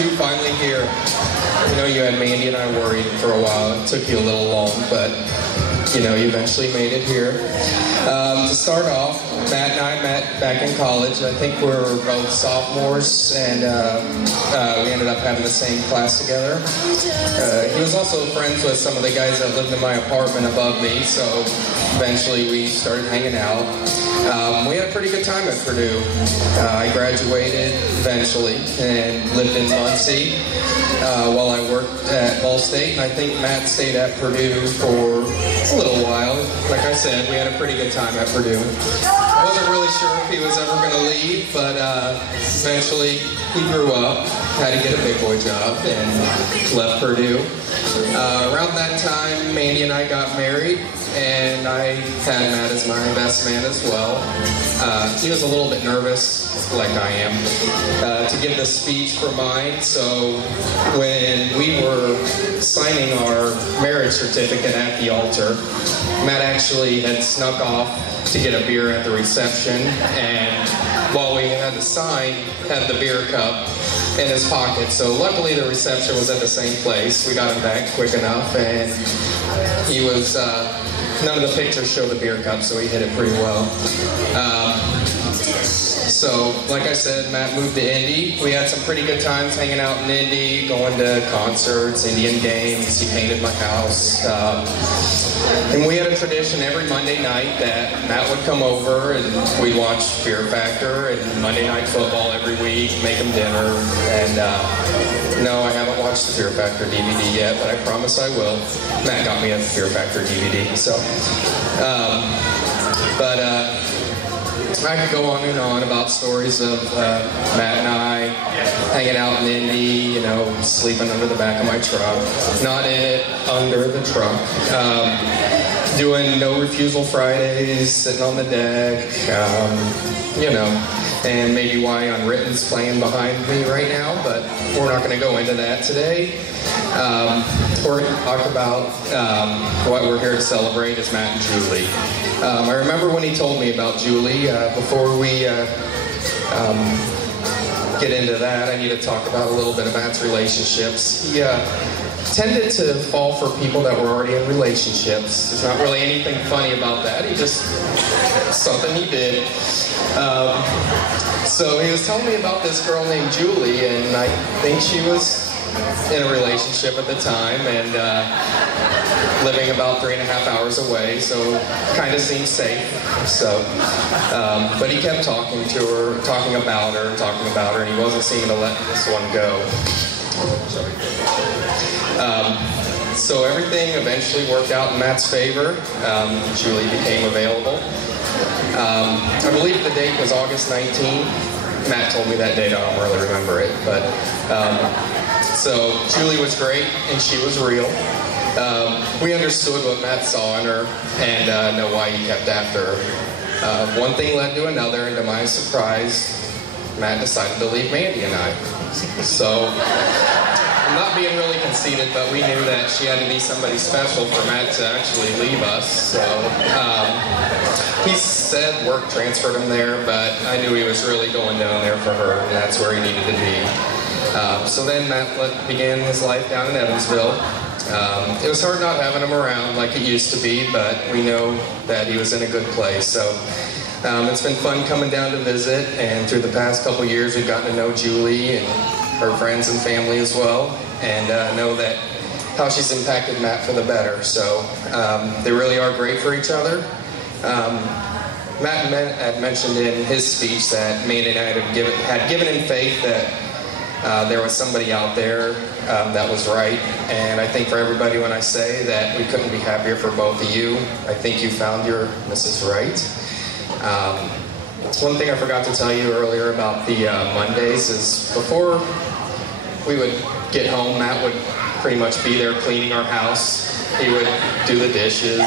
you finally here. You know, you had Mandy and I worried for a while. It took you a little long, but you know, you eventually made it here. To start off, Matt and I met back in college. I think we were both sophomores, and we ended up having the same class together. He was also friends with some of the guys that lived in my apartment above me, so eventually we started hanging out. We had a pretty good time at Purdue. I graduated eventually and lived in Muncie while I worked at Ball State, and I think Matt stayed at Purdue for a little while. Like I said, we had a pretty good time at Purdue. I wasn't really sure if he was ever going to leave, but eventually he grew up, had to get a big boy job, and left Purdue. Around that time, Mandy and I got married, and I had Matt as my best man as well. He was a little bit nervous, like I am, to give the speech for mine, so when we were signing our marriage certificate at the altar, Matt actually had snuck off to get a beer at the reception, and while we had the sign, had the beer cup in his pocket. So luckily the reception was at the same place. We got him back quick enough, and he was, none of the pictures show the beer cup, so he hit it pretty well. So, like I said, Matt moved to Indy. We had some pretty good times hanging out in Indy, going to concerts, Indian games. He painted my house. And we had a tradition every Monday night that Matt would come over and we'd watch Fear Factor and Monday Night Football every week, make him dinner. And no, I haven't watched the Fear Factor DVD yet, but I promise I will. Matt got me a Fear Factor DVD, so. I could go on and on about stories of Matt and I hanging out in Indy, you know, sleeping under the back of my truck. Not in it, under the truck. Doing No Refusal Fridays, sitting on the deck, you know, and maybe why Unwritten's playing behind me right now, but we're not going to go into that today. We're going to talk about what we're here to celebrate is Matt and Julie. I remember when he told me about Julie. Before we get into that, I need to talk about a little bit of Matt's relationships. He tended to fall for people that were already in relationships. There's not really anything funny about that. He just, something he did. So he was telling me about this girl named Julie, and I think she was in a relationship at the time, and living about 3.5 hours away, so kind of seemed safe. So, but he kept talking to her, talking about her, and he wasn't seeming to let this one go. Sorry. So everything eventually worked out in Matt's favor. Julie became available. I believe the date was August 19th. Matt told me that date, I don't really remember it, but so Julie was great, and she was real. We understood what Matt saw in her, and know why he kept after her. One thing led to another, and to my surprise, Matt decided to leave Mandy and I. So, I'm not being really conceited, but we knew that she had to be somebody special for Matt to actually leave us. So, he said work transferred him there, but I knew he was really going down there for her, and that's where he needed to be. So then Matt began his life down in Evansville. It was hard not having him around like it used to be, but we know that he was in a good place. So it's been fun coming down to visit, and through the past couple years we've gotten to know Julie and her friends and family as well, and know that how she's impacted Matt for the better. So they really are great for each other. Matt had mentioned in his speech that Mandy and I had given him faith that there was somebody out there that was right, and I think for everybody when I say that we couldn't be happier for both of you. I think you found your Mrs. Right. One thing I forgot to tell you earlier about the Mondays is before we would get home, Matt would pretty much be there cleaning our house. He would do the dishes,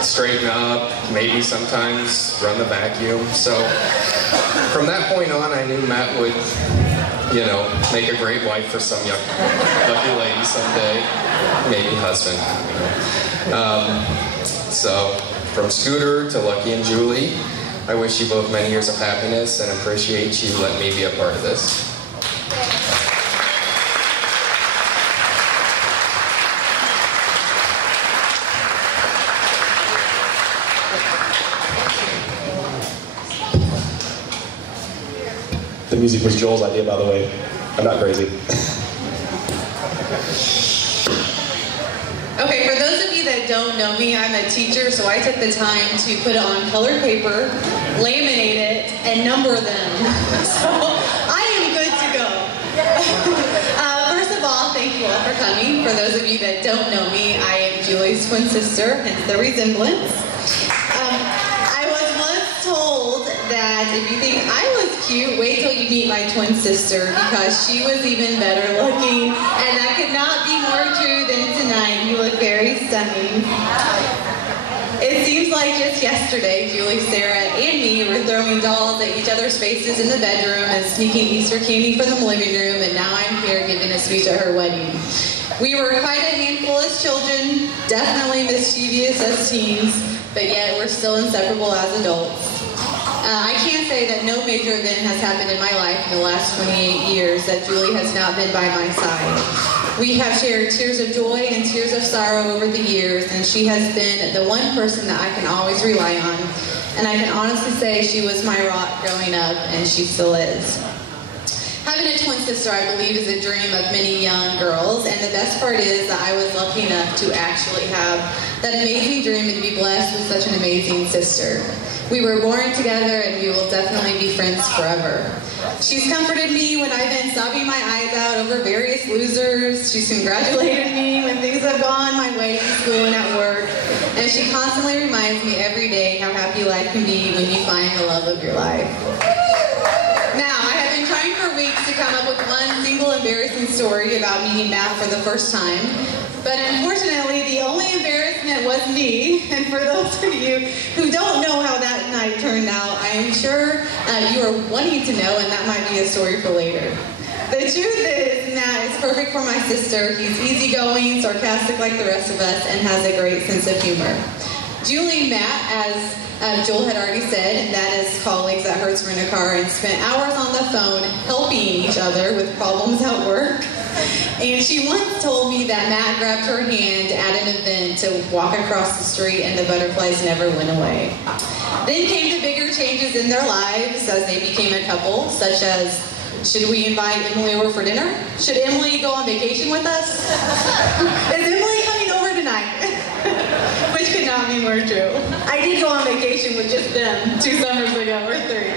straighten up, maybe sometimes run the vacuum. So from that point on, I knew Matt would, you know, make a great wife for some lucky lady someday, maybe husband. So, from Scooter to Lucky and Julie, I wish you both many years of happiness and appreciate you letting me be a part of this. music was Joel's idea, by the way. I'm not crazy. Okay, for those of you that don't know me, I'm a teacher, so I took the time to put it on colored paper, laminate it, and number them. So I am good to go. First of all, thank you all for coming. For those of you that don't know me, I am Julie's twin sister, hence the resemblance. I was once told that if you think I was cute, wait till you meet my twin sister, because she was even better looking, and that could not be more true than tonight. You look very stunning. It seems like just yesterday, Julie, Sarah, and me were throwing dolls at each other's faces in the bedroom and sneaking Easter candy from the living room, and now I'm here giving a speech at her wedding. We were quite a handful as children, definitely mischievous as teens, but yet we're still inseparable as adults. I can't say that no major event has happened in my life in the last 28 years that Julie has not been by my side. We have shared tears of joy and tears of sorrow over the years, and she has been the one person that I can always rely on. And I can honestly say she was my rock growing up, and she still is. Having a twin sister, I believe, is a dream of many young girls, and the best part is that I was lucky enough to actually have that amazing dream and be blessed with such an amazing sister. We were born together, and we will definitely be friends forever. She's comforted me when I've been sobbing my eyes out over various losers. She's congratulated me when things have gone my way in school and at work. And she constantly reminds me every day how happy life can be when you find the love of your life. Now, I have been trying for weeks to come up with one single embarrassing story about meeting Matt for the first time. But unfortunately, the only embarrassment was me. And for those of you who don't know how that night turned out, I am sure you are wanting to know, and that might be a story for later. The truth is, Matt is perfect for my sister. He's easygoing, sarcastic like the rest of us, and has a great sense of humor. Julie and Matt, as Joel had already said, and that is colleagues at Hertz Rent-A-Car, and spent hours on the phone helping each other with problems at work. And she once told me that Matt grabbed her hand at an event to walk across the street, and the butterflies never went away. Then came the bigger changes in their lives as they became a couple, such as, should we invite Emily over for dinner? Should Emily go on vacation with us? Is Emily coming over tonight? Which could not be more true. I did go on vacation with just them 2 summers ago, or 3.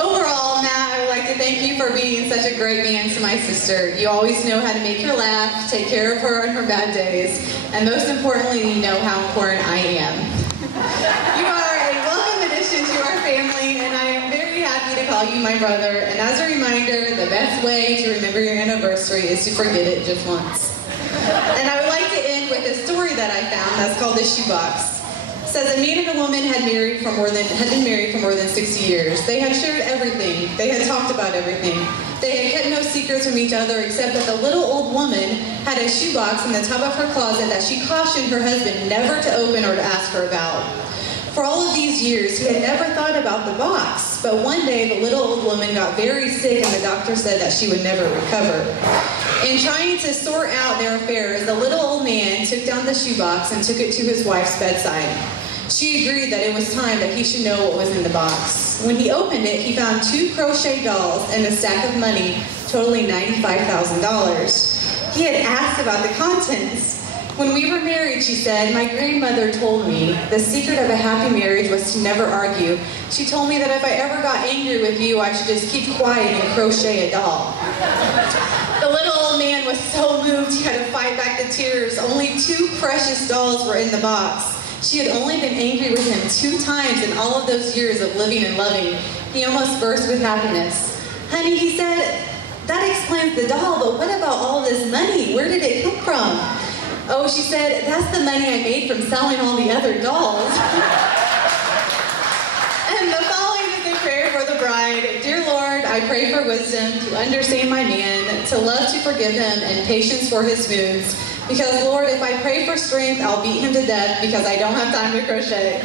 Overall, Matt, I would like to thank you for being such a great man to my sister. You always know how to make her laugh, take care of her on her bad days, and most importantly, you know how important I am. You are a welcome addition to our family, and I am very happy to call you my brother. And as a reminder, the best way to remember your anniversary is to forget it just once. And I would like to end with a story that I found that's called The Shoebox. It says a man and a woman had been married for more than 60 years. They had shared everything. They had talked about everything. They had kept no secrets from each other except that the little old woman had a shoebox in the top of her closet that she cautioned her husband never to open or to ask her about. For all of these years, he had never thought about the box, but one day the little old woman got very sick and the doctor said that she would never recover. In trying to sort out their affairs, the little old man took down the shoebox and took it to his wife's bedside. She agreed that it was time that he should know what was in the box. When he opened it, he found 2 crochet dolls and a stack of money totaling $95,000. He had asked about the contents. When we were married, she said, my grandmother told me the secret of a happy marriage was to never argue. She told me that if I ever got angry with you, I should just keep quiet and crochet a doll. The little old man was so moved he had to fight back the tears. Only 2 precious dolls were in the box. She had only been angry with him 2 times in all of those years of living and loving. He almost burst with happiness. Honey, he said, that explains the doll, but what about all this money? Where did it come from? Oh, she said, that's the money I made from selling all the other dolls. And the following is a prayer for the bride. Dear Lord, I pray for wisdom to understand my man, to love to forgive him, and patience for his wounds. Because, Lord, if I pray for strength, I'll beat him to death because I don't have time to crochet.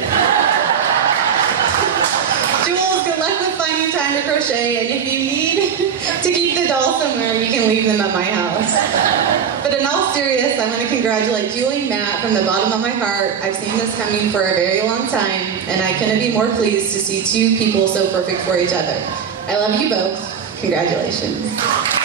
Jules, good luck with finding time to crochet, and if you need to keep the dolls somewhere, you can leave them at my house. But in all seriousness, I want to congratulate Julie and Matt from the bottom of my heart. I've seen this coming for a very long time, and I couldn't be more pleased to see 2 people so perfect for each other. I love you both. Congratulations.